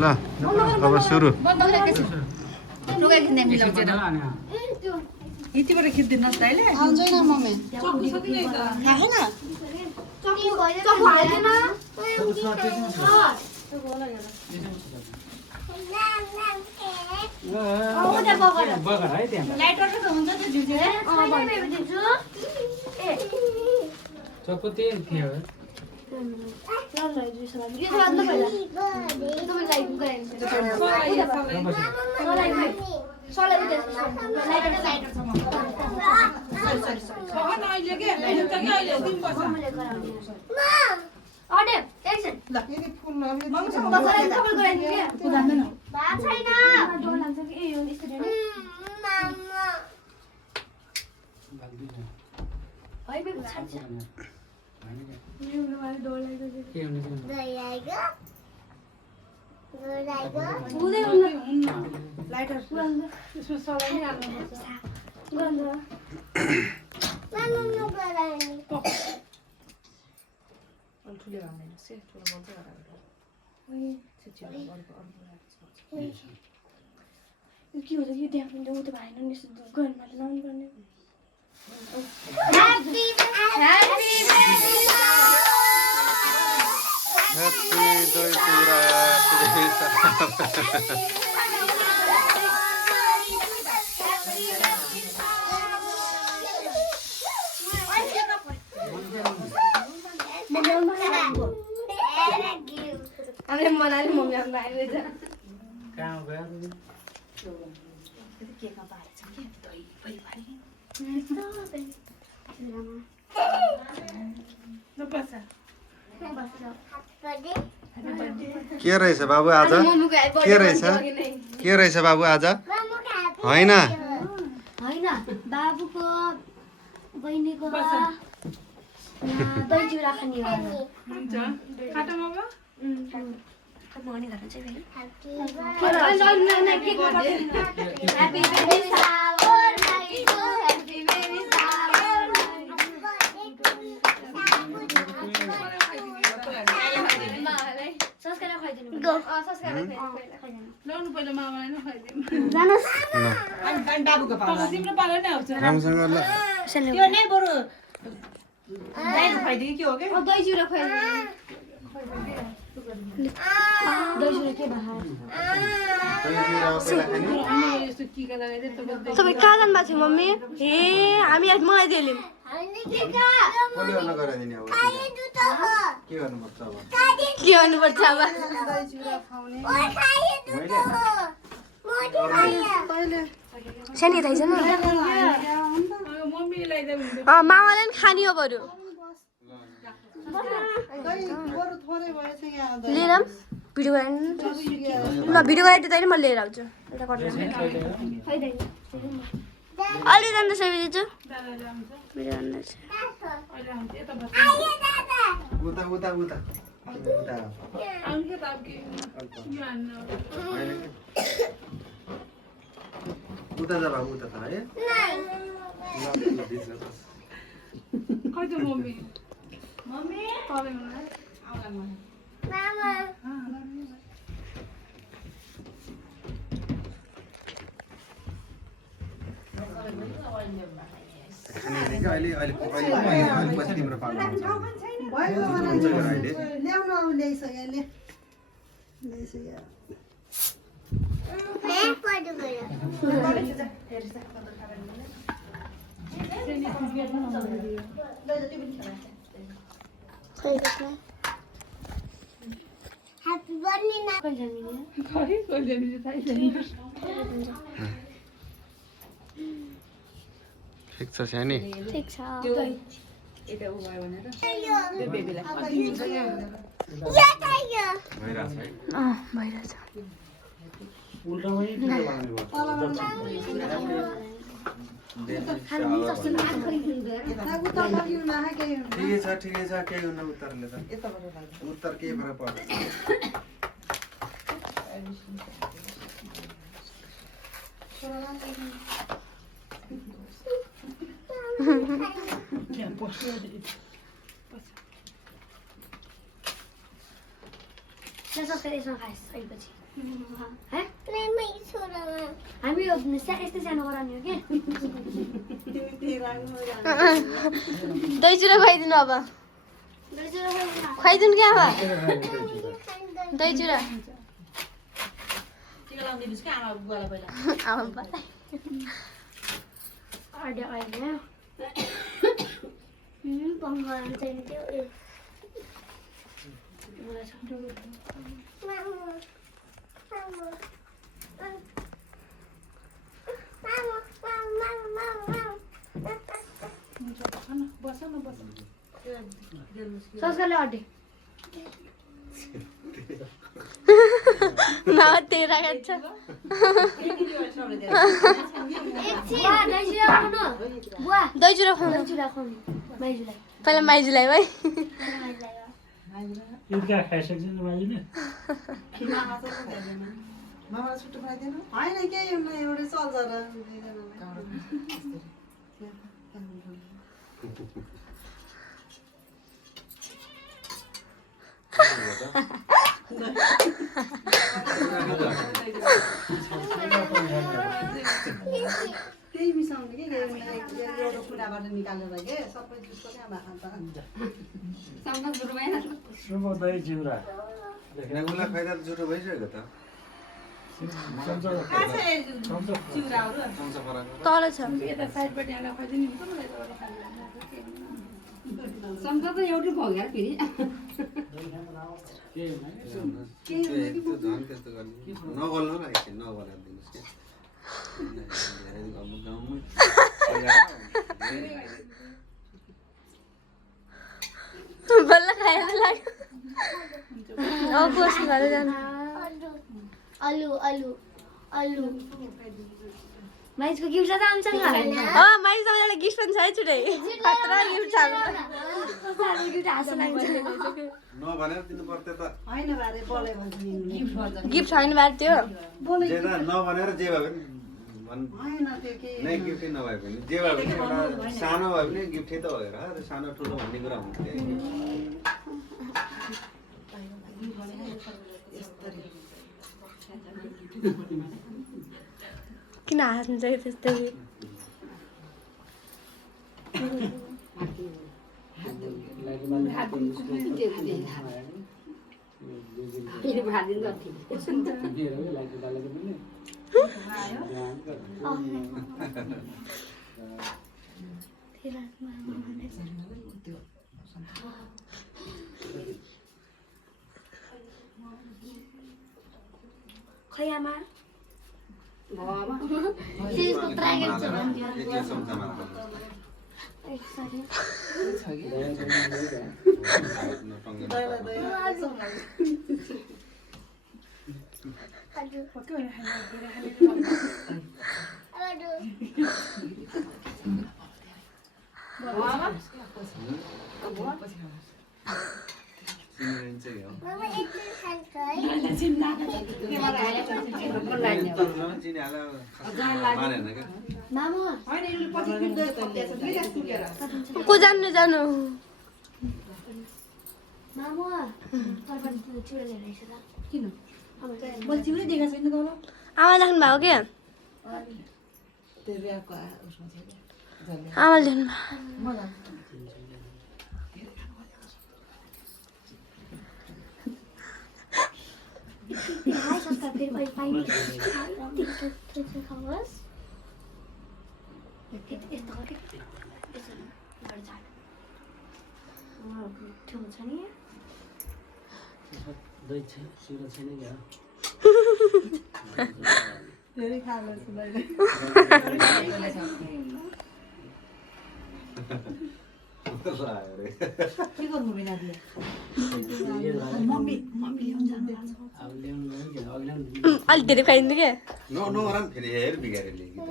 ल अब सुरु यतिबाट खिच्दिनुहोस् त अहिले आउँदैन मम्मी खाएन चपती थियो के हो यो देख्नु त उ त भएन नि घरमा लाउनु पर्ने Happy Doi Sura हामीले मनाले मम्मी आउनु आइले छ कहाँ गयो केकमा पारेछ के दही पनि पारे के रहेछ बाबु आज के रहेछ बाबु आज हैन हैन बाबुको बहिनीको दही चिउरा खाने हो हुन्छ खाटा बाबा मगनी घर चाहिँ फेरि Happy baby shower, happy baby shower. संस्कार खुवाइदिनु ल्याउनु पहिला मामालाई नै खुवाइदिउँ जानुहोस् अनि बाबुको पाला तिम्रो पालो नै आउँछ राम्रोसँग ल त्यो नै बरु दाइले खुवाइदियो के हो के दही चिउरा खुवाइदिनु दही चिउरा के भा यस्तो टिका लगाइदिए त तपाईँ कहाँ जानुभएको थियो मम्मी हे हामी आज मगाइदिएँ कसले गर्न गराइदिने अब के गर्नुपर्छ अब के गर्नुपर्छ अब सानी थाहा छैन मम्मीले ल्याइदियो भने मामाले पनि खाने हो बरु बरु थोरै भएछ यहाँ लिएर भिडियो गराउनु ल भिडियो गराइदियो तैँले म लिएर आउँछु एउटा अहिले जाँदैछ दिजु भिडियो जाँदैछ उता उता उता उता आउँछ त अब के यो हान्नु उता जा बाबु उता त है खै त मम्मी मम्मी तलै हुनु आउला म अहिले पछि तिम्रो पालो आउँछ भयो हुन्छ अहिले ल्याउनु आउ ल्याइसक्यो ल्याइसक्यो Happy birthday na. खै कहिले नि थाहै छैन ठिक छ सानी ठिक छ यता उ भयो भनेर Yo tayo. भइरहेछ है भइरहेछ उल्टामै टिका लगाउने उता लग्यो न केही ठिकै छ केही हुन्न उत्तरले त यताबाट लाग्यो उत्तर केही फरक पर्दैन सबै यसमा खाइस् अहिलेपछि है प्रेमै छोरामा हामी यो यस्तै सानो गराउने हो कि दही चुरा खुवाइदिनु अब खुवाइदिनु क्या अब दही चुरा टिका लाउनु दिनुस् के आमा बुवालाई पहिला आमा बताइ अहिले अहिले बङ्गाल चाहिँ त्यो संस्कारले अड्डे न तेरा गन्छ दही चुरा खुवाउनु पहिला माइजूलाई है ईदका खाइसक्छ नि बाजुले मामालाई छुट्टो पाइदिनु होइन के एउटै चल्छ र त्यही मिसाउने कि एउटा कुराबाट निकालेर के सबै जुसको क्या खान्छ शुभ दही चिउरा उसलाई फाइदा त जुठो भइसक्यो त तल छ यता साइडपट्टि आएर खुवाइदिनु नि त मलाई सम्झा त एउटै भयो यार फेरि झन् त्यस्तो गर्ने नगल्नु न एकछिन नगलाएर दिनुहोस् क्या धेरै गाउँमै बल्ल खाएर लाग्यो अब कोर्स गरेर जानु आलु आलु आलु माइजको गिफ्ट छ त आमसँग माइज तपाईँलाई गिफ्ट पनि छ है छुट्टै खतरा गिफ्ट छ गिफ्ट हाँसो लाग्छ नभनेर दिनु पर्थ्यो त होइन बारे बोले भन्छ नि गिफ्ट छैन बार त्यो जे त नभनेर जे भए पनि होइन त्यो के नै गिफ्टै नभए पनि जे भए पनि एउटा सानो भए पनि गिफ्टै त हो र सानो ठुलो भन्ने कुरा हुन्थ्यो किन हाँस्नु चाहिँ त्यस्तै खै आमा त्यसको ड्रागन छ भन्थ्यो मामा एकछिन खान्छ है मामा होइन यसले पछि फिर्दै पत्याछ फेरि सुकेर को जान्नु जानु मामा तरकारी चुरा ल्याएर आइछ ल किन मैले चिउरै देखाएको छैन त आमा राख्नु भएको क्या त्यो बिहाको उसमा छ आमा ल्याउनु हाय संस्कार फेरि कहिले पाइन्छ खाओस् यस्तो हो कि यसो घर झाड ठुलो छ नि दही चिउरा छैन क्या धेरै खाएको छु मैले के गर्नु बिना दिए मम्मी ल्याउनु जान्दैन अब ल्याउनु गयो कि अघि ल्याउनु अलिक धेरै खाइदिनु क्या नगरा फेरि हेर बिगारेर ल्याइदिनु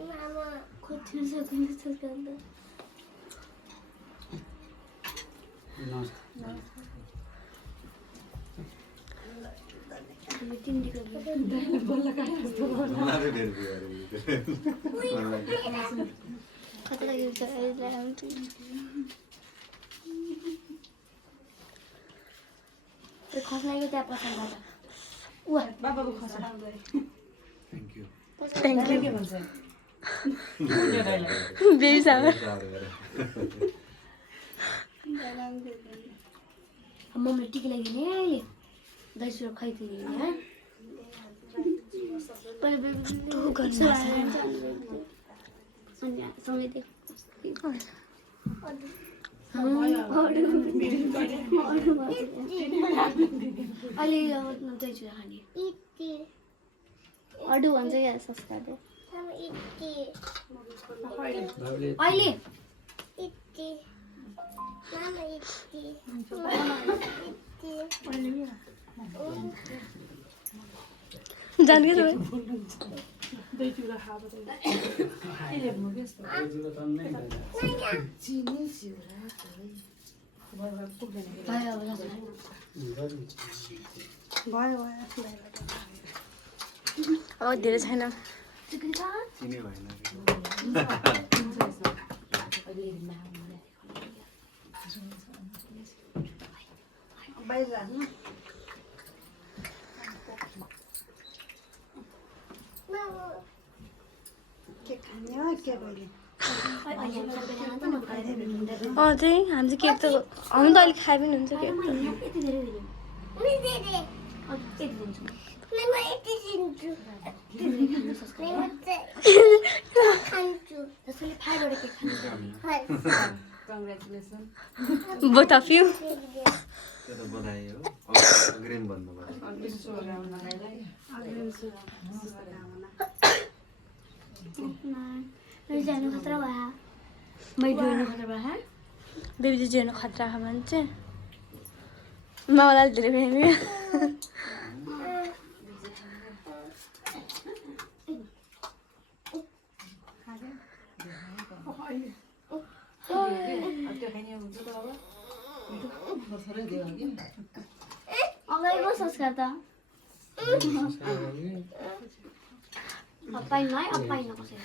मामा खोज्नु सक्नु सक्दैन कता लाग्यो त्यो खस्नाको त्यहाँ पछाडिबाट बाबाको खसा थ्याङ्क यू के भन्छ बेबी सावर मम्मीले टिकी लगाइदिने अहिले दही सुर खाइदिने है सँगै अहिले दही चुरा खाने अडु भन्छ क्या संस्कार अहिले जान के दही चिउरा खाएको अब धेरै छैन चिने भएन बाहिर राख्नु के खाने हो के बहिले चाहिँ हामी चाहिँ केक त हामी त अलिक खाए पनि हुन्छ cake congratulation both of you त्यो त बधाई हो अग्रिम भन्नुभयो जानु खतरा भयो बेबी चाहिँ हेर्नु खतरा खा भन्छ मावालाई धेरै फेरि अगाडिको संस्कार त अप्पाइन है अप्पाइन कसरी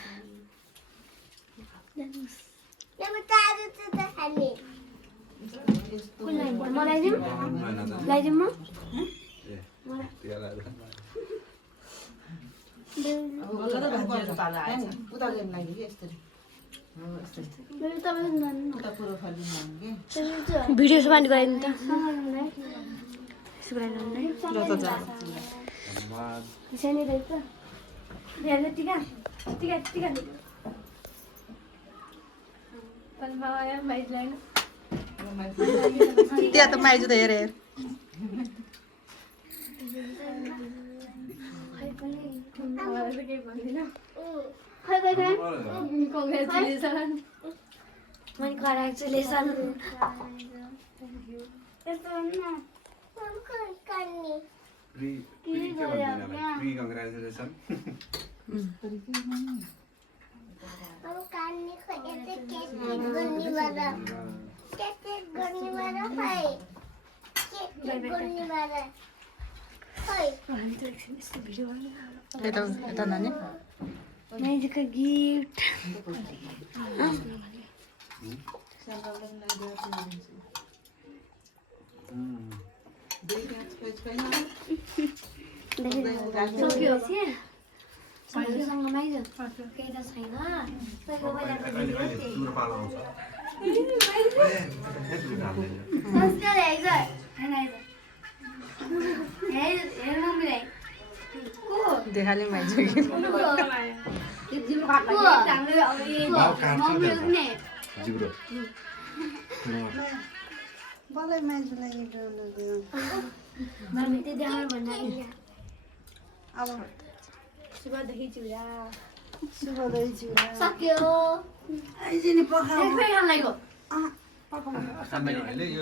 मलाई दिउँ लगाइदिउँ म भिडियो सुबानी गराइदिनु त टिका टिका टिका त्यहाँ त माइजू त हेरे कङ्ग्रेचुलेसन प्री के भन्दैन प्री कङ्ग्रेचुलेसन यता नानी नानीको गिफ्ट देखाले माइजू जिब्रो बलै माइजूलाई अब सुबदेखि चिउरा शुभ दही चिउरा सक्यो आइजिनी पखाउ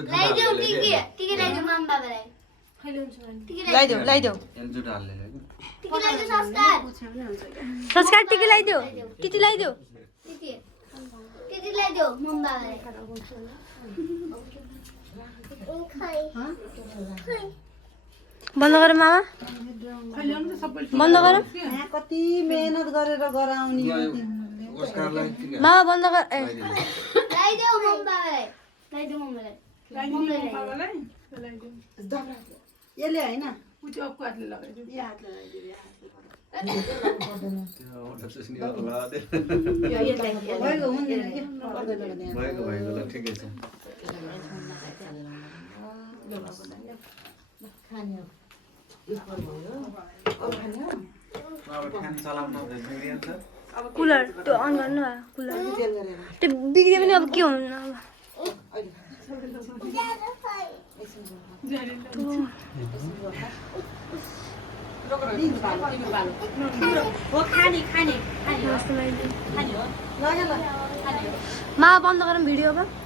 लगाइदेऊ टिकी लगाइदेऊ माम बाबालाई लगाइदेऊ एलजुट हाल्ने टिकी लगाइदेऊ संस्कार संस्कार टिकी लगाइदेऊ टिटी लगाइदेऊ टिकी लगाइदेऊ मम बाबालाई बन्द गर मामा बन्द गर यहाँ कति मेहनत गरेर गराउने हो ओस्कारलाई मामा बन्द गर ए लगाइदेऊ मम बाबालाई लगाइदेऊ मम्मीलाई यसले होइन ऊ त्यो अर्को हातले लगाइदियो यो हात लगाइदियो यो भएको हुँदैन कि पर्दैन भने भएको ल ठिकै छ खाने हो अब फ्यान चलाउन बिग्रिन्छ कुलर त्यो अन गर्नु कुलर तेल गरेर त्यो बिग्रियो भने अब के हुनु अब हो खाने खाने खाने जस्तो मैले खाने हो लग्यो ल मा बन्द गरौँ भिडियो अब